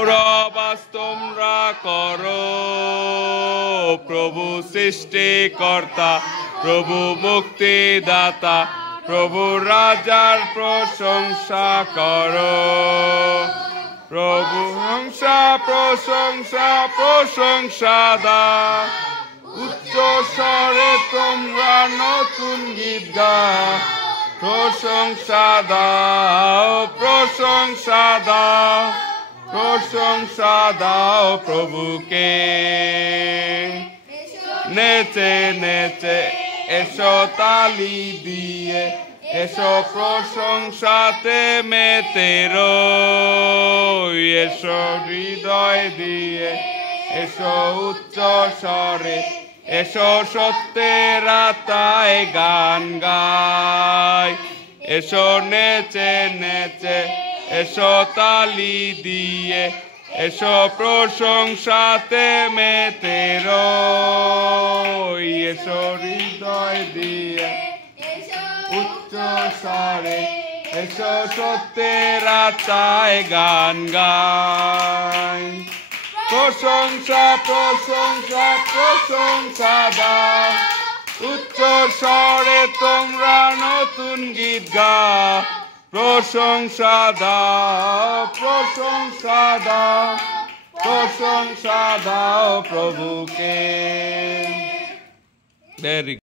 গৌরবাস তোমরা করো প্রভু সৃষ্টিকর্তা, প্রভু মুক্তিদাতা, প্রভু রাজার প্রশংসা করো। প্রভু প্রশংসা প্রশংসা দা, উচ্চ স্বরে তোমরা নতুন গীত গা। প্রশংসা দাও, প্রশংসা দাও, প্রশংসা দাও প্রভুকে। নেচে নেচে এসো তালি দিয়ে, এসো প্রশংসাতে মেতে রই। এসো হৃদয় দিয়ে, এসো উচ্চ স্বরে, এসো সত্যের আত্মায় গান গাই। এসো নেচে নেচে, এসো তালি দিয়ে, এসো প্রশংসাতে মেতে রই। এসো হৃদয় দিয়ে, উচ্চ স্বরে, এসো সত্যের আত্মায় গান গাই। প্রশংসা প্রশংসা প্রশংসা দাও, উচ্চ স্বরে তোমরা নতুন গীত গাও। প্রশংসা দাও, প্রশংসা দাও, প্রশংসা দাও প্রভুকে।